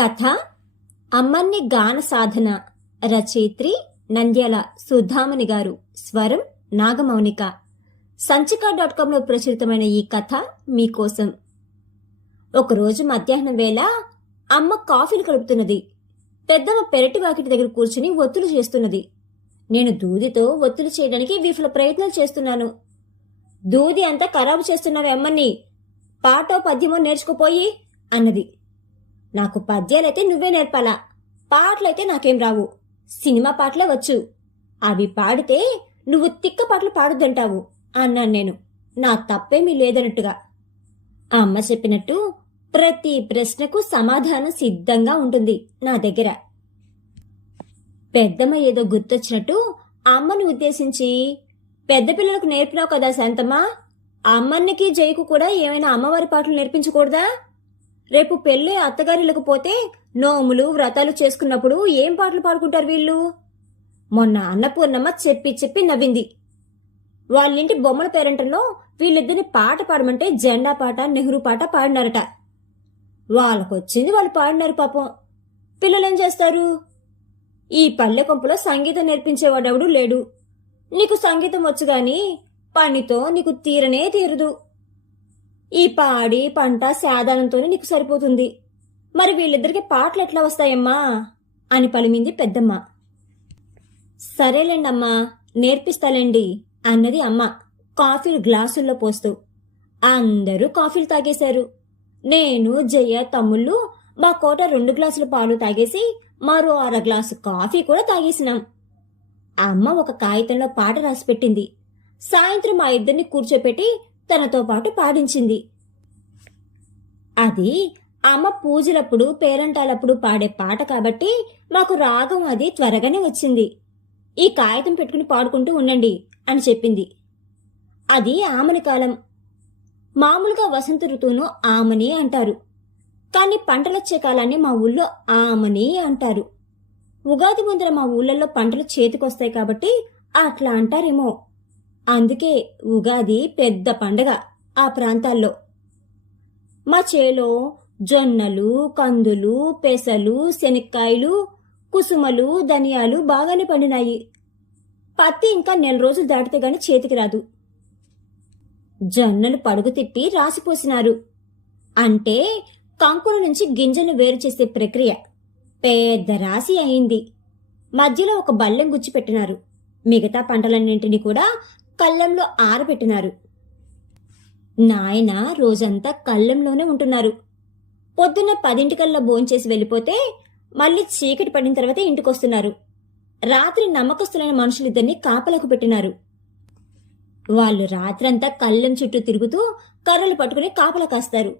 కథ అమ్మన్ని గాన సాధన. రచయిత్రి నంద్యాల సుధామణి గారు. స్వరం నాగమౌనిక. సంచిక.com లో ప్రచురితమైన ఈ కథ మీకోసం. ఒకరోజు మధ్యాహ్నం వేళ అమ్మ కాఫీలు కలుపుతున్నది. పెద్దమ్మ పెరటి వాకిటి దగ్గర కూర్చుని ఒత్తులు చేస్తున్నది. నేను దూదితో ఒత్తులు చేయడానికి విఫల ప్రయత్నాలు చేస్తున్నాను. దూది అంతా ఖరాబు చేస్తున్నావే అమ్మని, పాటో పద్యమో నేర్చుకుపోయి అన్నది. నాకు పద్యాలైతే నువ్వే నేర్పాలా, పాటలైతే నాకేం రావు. సినిమా పాటలే వచ్చు, అవి పాడితే నువ్వు తిక్క పాటలు పాడుద్దంటావు అన్నాను నేను, నా తప్పేమీ లేదన్నట్టుగా. అమ్మ చెప్పినట్టు ప్రతి ప్రశ్నకు సమాధానం సిద్ధంగా ఉంటుంది నా దగ్గర. పెద్దమ్మ ఏదో గుర్తొచ్చినట్టు అమ్మని ఉద్దేశించి, పెద్ద పిల్లలకు నేర్పినావు కదా శాంతమ్మ, అమ్మన్నకి జైకు కూడా ఏమైనా అమ్మవారి పాటలు నేర్పించకూడదా? రేపు పెళ్ళి అత్తగారిలకు పోతే నోములు వ్రతాలు చేసుకున్నప్పుడు ఏం పాటలు పాడుకుంటారు వీళ్ళు? మొన్న అన్నపూర్ణమ్మ చెప్పి చెప్పి నవ్వింది. వాళ్ళింటి బొమ్మల పేరంటంలో వీళ్ళిద్దరిని పాట పాడమంటే జెండా పాట, నెహ్రూ పాట పాడినారట. వాళ్ళకొచ్చింది వాళ్ళు పాడినారు పాపం. పిల్లలేం చేస్తారు? ఈ పల్లె కొంపులో సంగీతం నేర్పించేవాడెవడూ లేడు. నీకు సంగీతం వచ్చు గాని పనితో నీకు తీరనే తీరదు. ఈ పాడి పంట శాదానంతోనే నీకు సరిపోతుంది. మరి వీళ్ళిద్దరికి పాటలు ఎట్లా వస్తాయమ్మా అని పలిమింది పెద్దమ్మ. సరేలేండమ్మా, నేర్పిస్తాలేండి అన్నది అమ్మ కాఫీలు గ్లాసుల్లో పోస్తూ. అందరూ కాఫీలు తాగేశారు. నేను, జయ, తమ్ముళ్ళు మా కోట 2 గ్లాసుల పాలు తాగేసి మరో 1/2 గ్లాసు కాఫీ కూడా తాగేసినాం. అమ్మ ఒక కాగితంలో పాట రాసి పెట్టింది. సాయంత్రం మా ఇద్దరిని కూర్చోపెట్టి తనతో పాటు పాడించింది. అది అమ్మ పూజలప్పుడు పేరంటాలప్పుడు పాడే పాట కాబట్టి మాకు రాగం అది త్వరగానే వచ్చింది. ఈ కాగితం పెట్టుకుని పాడుకుంటూ ఉండండి అని చెప్పింది. అది ఆమని కాలం. మామూలుగా వసంత ఋతువును ఆమని అంటారు, కానీ పంటలొచ్చే కాలాన్ని మా ఊళ్ళో ఆమని అంటారు. ఉగాది ముందర మా ఊళ్ళల్లో పంటలు చేతికొస్తాయి కాబట్టి అట్లా అంటారేమో. అందుకే ఉగాది పెద్ద పండగ ఆ ప్రాంతాల్లో. మా చేలో జొన్నలు, కందులు, పెసలు, శనక్కాయలు, కుసుమలు, ధనియాలు బాగానే పండినాయి. పత్తి ఇంకా 1 రోజులు దాటితే గాని చేతికి రాదు. జొన్నలు పడుగు తిప్పి రాసిపోసినారు. అంటే కంకుల నుంచి గింజను వేరు చేసే ప్రక్రియ పెద్ద రాశి అయింది. మధ్యలో ఒక బల్లెం గుచ్చి పెట్టినారు. మిగతా పంటలన్నింటినీ కూడా కళ్ళంలో ఆరబెట్టినారు. నాయన రోజంతా కళ్ళంలోనే ఉంటున్నారు. పొద్దున్న 10 భోంచేసి వెళ్ళిపోతే మళ్ళీ చీకటి పడిన తర్వాత ఇంటికొస్తున్నారు. రాత్రి నమ్మకస్తులైన మనుషులిద్దరిని కాపలకు పెట్టినారు. వాళ్ళు రాత్రంతా కళ్ళం చుట్టూ తిరుగుతూ కర్రలు పట్టుకుని కాపలా కాస్తారు.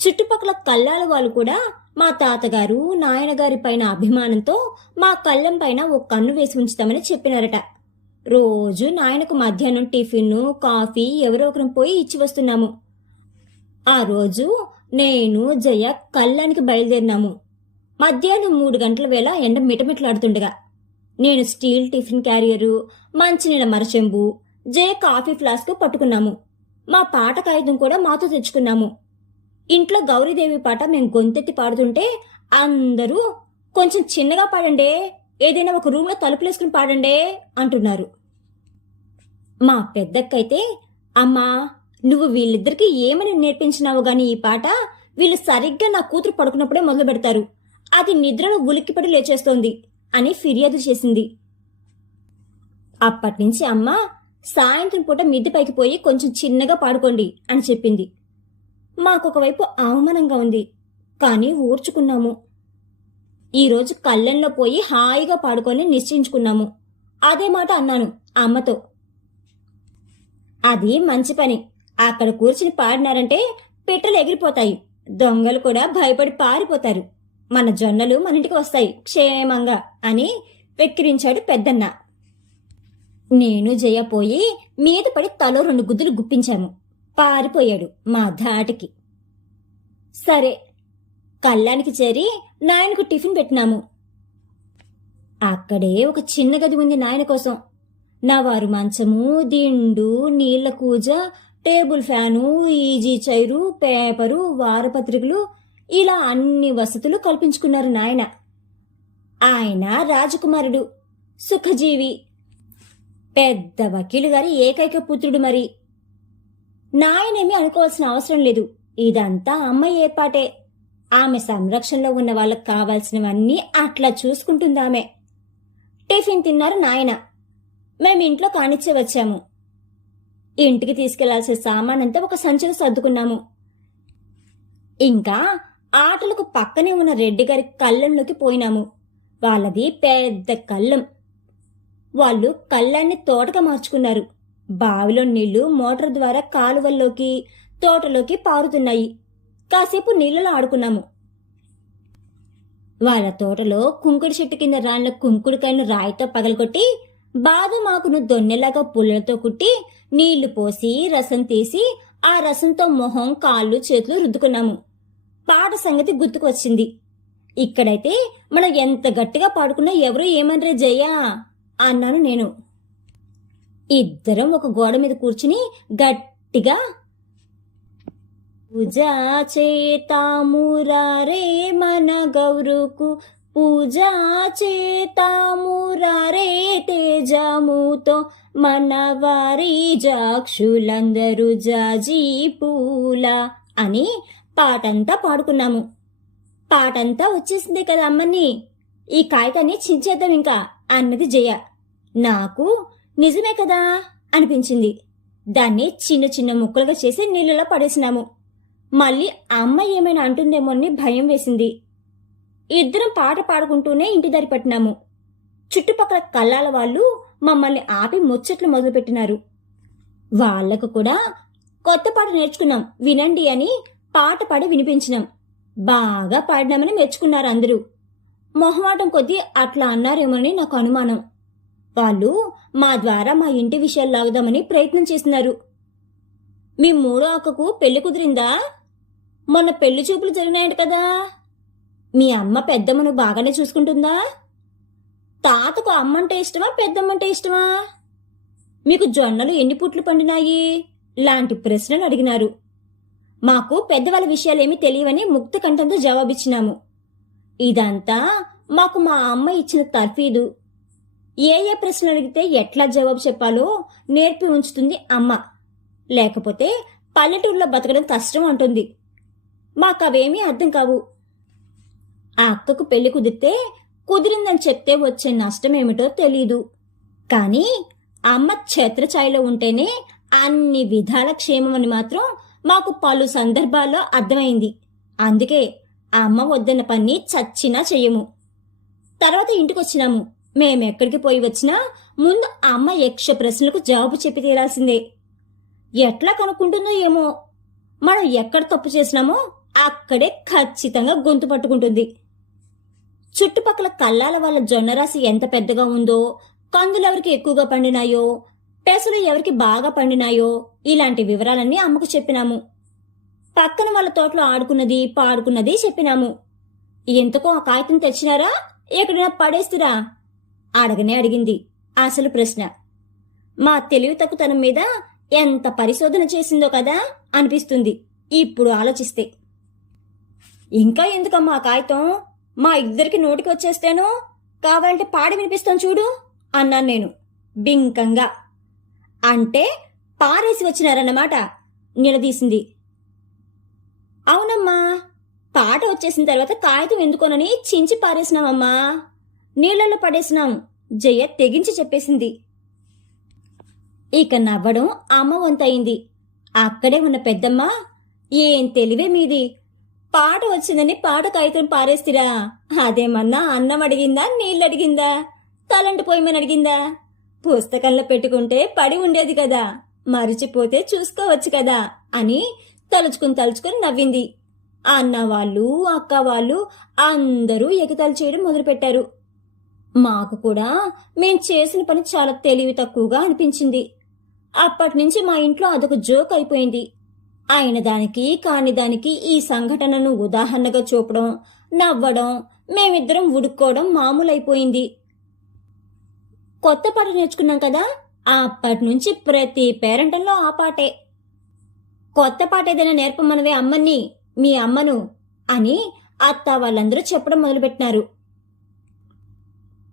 చుట్టుపక్కల కళ్ళాల వాళ్ళు కూడా మా తాతగారు, నాయనగారి పైన అభిమానంతో మా కళ్ళం పైన ఓ కన్ను వేసి ఉంచుతామని చెప్పినారట. రోజు నాయనకు మధ్యాహ్నం టిఫిన్, కాఫీ ఎవరో ఒకరం పోయి ఇచ్చి వస్తున్నాము. ఆ రోజు నేను, జయ కళ్ళానికి బయలుదేరినాము. మధ్యాహ్నం 3 గంటల వేళ ఎండ మిటమిటలాడుతుండగా నేను స్టీల్ టిఫిన్ క్యారియరు, మంచినీళ్ళ మరచెంబు, జయ కాఫీ ఫ్లాస్క్ పట్టుకున్నాము. మా పాట కాగితం కూడా మాతో తెచ్చుకున్నాము. ఇంట్లో గౌరీదేవి పాట మేము గొంతెత్తి పాడుతుంటే అందరూ కొంచెం చిన్నగా పాడండే, ఏదైనా ఒక రూమ్లో తలుపులేసుకుని పాడండే అంటున్నారు. మా పెద్దక్కైతే, అమ్మా నువ్వు వీళ్ళిద్దరికి ఏమని నేర్పించినావు గాని ఈ పాట వీళ్ళు సరిగ్గా నా కూతురు పడుకున్నప్పుడే మొదలు పెడతారు, అది నిద్రలో ఉలిక్కిపడి లేచేస్తోంది అని ఫిర్యాదు చేసింది. అప్పటినుంచి అమ్మ సాయంత్రం పూట మిద్దె పైకి పోయి కొంచెం చిన్నగా పాడుకోండి అని చెప్పింది. మాకొకవైపు అవమానంగా ఉంది, కానీ ఊర్చుకున్నాము. ఈరోజు కళ్ళంలో పోయి హాయిగా పాడుకొని నిశ్చయించుకున్నాము. అదే మాట అన్నాను అమ్మతో. అది మంచి పని. అక్కడ కూర్చుని పాడినారంటే పిట్టలు ఎగిరిపోతాయి, దొంగలు కూడా భయపడి పారిపోతారు. మన జొన్నలు మన ఇంటికి వస్తాయి క్షేమంగా అని వెక్కిరించాడు పెద్దన్న. నేను జయ పోయి మీద పడి తలో 2 గుద్దులు గుప్పించాము. పారిపోయాడు మా ధాటికి. సరే, కళ్ళానికి చేరి నాయనకు టిఫిన్ పెట్టినాము. అక్కడే ఒక చిన్న గది ఉంది నాయన కోసం. నవారు మంచము, దిండు, నీళ్ల కూజ, table fan, easy chair, paper, వారపత్రికలు ఇలా అన్ని వసతులు కల్పించుకున్నారు నాయన. ఆయన రాజకుమారుడు, సుఖజీవి, పెద్ద వకీలు గారి ఏకైక పుత్రుడు. మరి నాయనేమీ అనుకోవాల్సిన అవసరం లేదు. ఇదంతా అమ్మ ఏర్పాటే. ఆమె సంరక్షణలో ఉన్న వాళ్ళకు కావాల్సినవన్నీ అట్లా చూసుకుంటుందామె. టిఫిన్ తిన్నారు నాయన. మేం ఇంట్లో కానిచ్చే వచ్చాము. ఇంటికి తీసుకెళ్లాల్సిన సామానంతా ఒక సంచిలో సర్దుకున్నాము. ఇంకా ఆటలకు పక్కనే ఉన్న రెడ్డి గారి కళ్ళంలోకి పోయినాము. వాళ్ళది పెద్ద కళ్ళం. వాళ్ళు కళ్ళాన్ని తోటగా మార్చుకున్నారు. బావిలో నీళ్లు మోటార్ ద్వారా కాలువల్లోకి, తోటలోకి పారుతున్నాయి. కాసేపు నీళ్లలో ఆడుకున్నాము. వాళ్ళ తోటలో కుంకుడు చెట్టు కింద రాళ్ళ కుంకుడుకాయను రాయితో పగలగొట్టి, బాదుమాకును దొన్నెలాగా పుల్లలతో కుట్టి, నీళ్లు పోసి రసం తీసి ఆ రసంతో మొహం, కాళ్ళు, చేతులు రుద్దుకున్నాము. పాట సంగతి గుర్తుకొచ్చింది. ఇక్కడైతే మనం ఎంత గట్టిగా పాడుకున్నా ఎవరూ ఏమనరే జయ్యా అన్నాను నేను. ఇద్దరం ఒక గోడ మీద కూర్చుని గట్టిగా పూజా చేతామురారే మన గౌరుకు, పూజా చేతామురారే తేజముతో, మన వారి జాక్షులందరూ జాజీ పూల అని పాటంతా పాడుకున్నాము. పాటంతా వచ్చేసిందే కదా అమ్మని, ఈ కాగితాన్ని చించేద్దాం ఇంకా అన్నది జయ. నాకు నిజమే కదా అనిపించింది. దాన్ని చిన్న చిన్న ముక్కలుగా చేసి నీళ్ళలో పడేసినాము. మళ్ళీ అమ్మ ఏమైనా అంటుందేమోని భయం వేసింది. ఇద్దరం పాట పాడుకుంటూనే ఇంటి దారి పట్టినాము. చుట్టుపక్కల కల్లాల వాళ్ళు మమ్మల్ని ఆపి ముచ్చట్లు మొదలుపెట్టినారు. వాళ్లకు కూడా కొత్త పాట నేర్చుకున్నాం వినండి అని పాట పాడి వినిపించినాం. బాగా పాడినామని మెచ్చుకున్నారు అందరూ. మొహమాటం కొద్దీ అట్లా అన్నారేమోనని నాకు అనుమానం. వాళ్ళు మా ద్వారా మా ఇంటి విషయాలు లాగుదామని ప్రయత్నం చేస్తున్నారు. మీ మూడో అక్కకు పెళ్లి కుదిరిందా? మొన్న పెళ్లి చూపులు జరిగినాయంట కదా. మీ అమ్మ పెద్దమ్మను బాగానే చూసుకుంటుందా? తాతకు అమ్మంటే ఇష్టమా, పెద్దమ్మంటే ఇష్టమా? మీకు జొన్నలు ఎన్ని పుట్లు పండినాయి లాంటి ప్రశ్నలు అడిగినారు. మాకు పెద్దవాళ్ళ విషయాలేమీ తెలియవని ముక్త కంఠంతో జవాబిచ్చినాము. ఇదంతా మాకు మా అమ్మ ఇచ్చిన తర్ఫీదు. ఏ ఏ ప్రశ్నలు అడిగితే ఎట్లా జవాబు చెప్పాలో నేర్పి ఉంచుతుంది అమ్మ. లేకపోతే పల్లెటూరులో బతకడం కష్టం అంటుంది. మాకవేమీ అర్థం కావు. ఆ అక్కకు పెళ్లి కుదిరితే కుదిరిందని చెప్తే వచ్చే నష్టమేమిటో తెలీదు. కానీ అమ్మ ఛత్రఛాయలో ఉంటేనే అన్ని విధాల క్షేమమని మాత్రం మాకు పలు సందర్భాల్లో అర్థమైంది. అందుకే అమ్మ వద్దన్న పని చచ్చినా చెయ్యము. తర్వాత ఇంటికొచ్చినాము. మేమెక్కడికి పోయి వచ్చినా ముందు అమ్మ యక్ష ప్రశ్నలకు జవాబు చెప్పి తీరాల్సిందే. ఎట్లా కనుక్కుంటుందో ఏమో. మనం ఎక్కడ తప్పు చేసినామో అక్కడే ఖచ్చితంగా గొంతు పట్టుకుంటుంది. చుట్టుపక్కల కల్లాల వాళ్ళ జొన్నరాశి ఎంత పెద్దగా ఉందో, కందులు ఎవరికి ఎక్కువగా పండినాయో, పెసలు ఎవరికి బాగా పండినాయో ఇలాంటి వివరాలన్నీ అమ్మకు చెప్పినాము. పక్కన వాళ్ళ తోటలో ఆడుకున్నది పాడుకున్నది చెప్పినాము. ఎంతకో ఆ కాగితం తెచ్చినారా, ఎక్కడైనా పడేస్తురా అడగనే అడిగింది అసలు ప్రశ్న. మా తెలివి తక్కువతనం మీద ఎంత పరిశోధన చేసిందో కదా అనిపిస్తుంది ఇప్పుడు ఆలోచిస్తే. ఇంకా ఎందుకమ్మా ఆ కాగితం? మా ఇద్దరికి నోటికి వచ్చేస్తాను, కావాలంటే పాడి వినిపిస్తాను చూడు అన్నాను నేను బింకంగా. అంటే పారేసి వచ్చినారన్నమాట నిలదీసింది. అవునమ్మా, పాట వచ్చేసిన తర్వాత కాగితం ఎందుకోనని చించి పారేసినామమ్మా, నీళ్లలో పడేసినాం జయ తెగించి చెప్పేసింది. ఇక నవ్వడం అమ్మ వంతయింది. అక్కడే ఉన్న పెద్దమ్మ, ఏం తెలివే మీది, పాట వచ్చిందని పాట కాగితం పారేస్తిరా, అదేమన్నా అన్నం అడిగిందా, నీళ్ళు అడిగిందా, తలంటి పోయమని అడిగిందా? పుస్తకంలో పెట్టుకుంటే పడి ఉండేది కదా, మరిచిపోతే చూసుకోవచ్చు కదా అని తలుచుకుని నవ్వింది. అన్నవాళ్ళు అక్క వాళ్ళు అందరూ ఎగతాళి చేయడం మొదలుపెట్టారు. మాకు కూడా మేం చేసిన పని చాలా తెలివి తక్కువగా అనిపించింది. అప్పటినుంచి మా ఇంట్లో అదొక జోక్ అయిపోయింది. అయిన దానికి కాని దానికి ఈ సంఘటనను ఉదాహరణగా చూపడం, నవ్వడం, మేమిద్దరం ఉడుక్కోవడం మామూలైపోయింది. కొత్త పాట నేర్చుకున్నాం కదా, అప్పటి నుంచి ప్రతి పేరంటంలో ఆ పాటే. కొత్త పాట ఏదైనా నేర్పమనవే అమ్మని, మీ అమ్మను అని అత్త వాళ్ళందరూ చెప్పడం మొదలుపెట్టినారు.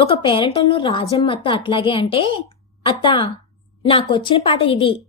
ఒక పేరంటంలో రాజమ్మ అత్త అట్లాగే అంటే, అత్త నాకొచ్చిన పాట ఇది.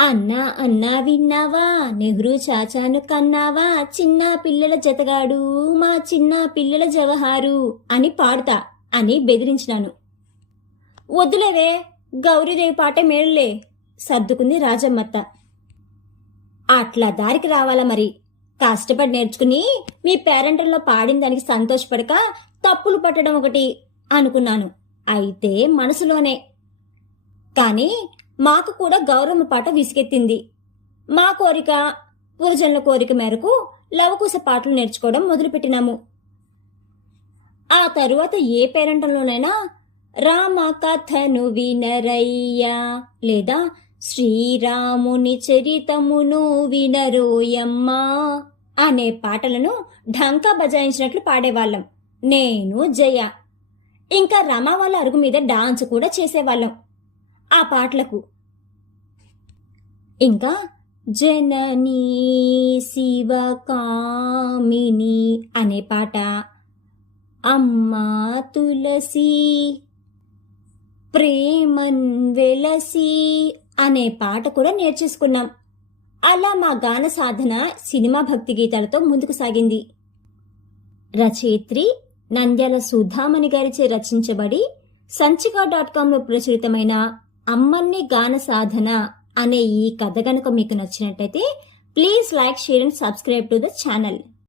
అన్నా అన్నా విన్నావా, నెహ్రూ చాచాను కన్నావా, చిన్న పిల్లల జతగాడు మా చిన్న పిల్లల జవహారు అని పాడుతా అని బెదిరించినాను. వద్దులేవే, గౌరీదేవి పాటే మేలులే సర్దుకుంది రాజమ్మత్త. అట్లా దారికి రావాలా మరి, కష్టపడి నేర్చుకుని మీ పేరెంటంలో పాడిన దానికి సంతోషపడక తప్పులు పట్టడం ఒకటి అనుకున్నాను. అయితే మనసులోనే. కానీ మాకు కూడా గౌరమ్మ పాట విసిగెత్తింది. మా కోరిక, పురజనుల కోరిక మేరకు లవకుశ పాటలు నేర్చుకోవడం మొదలుపెట్టినాము. ఆ తరువాత ఏ పేరంటంలోనైనా రామ కథను వినరయ్యా లేదా శ్రీరాముని చరితమును వినరోయమ్మా అనే పాటలను ఢంకా బజాయించినట్లు పాడేవాళ్ళం నేను, జయ. ఇంకా రమ వాళ్ళ అరుగు మీద డాన్స్ కూడా చేసేవాళ్ళం ఆ పాటలకు. ఇంకా జననీ శివకామిని అనే పాట, అమ్మా తులసి ప్రేమన్ వెలసి అనే పాట కూడా నేర్చేసుకున్నాం. అలా మా గాన సాధన సినిమా భక్తి గీతాలతో ముందుకు సాగింది. రచయిత్రి నంద్యాల సుధామణి గారిచే రచించబడి సంచిక.com ప్రచురితమైన అమ్మన్ని గాన సాధన అనే ఈ కథ గనుక మీకు నచ్చినట్టయితే please like, share and subscribe to the channel.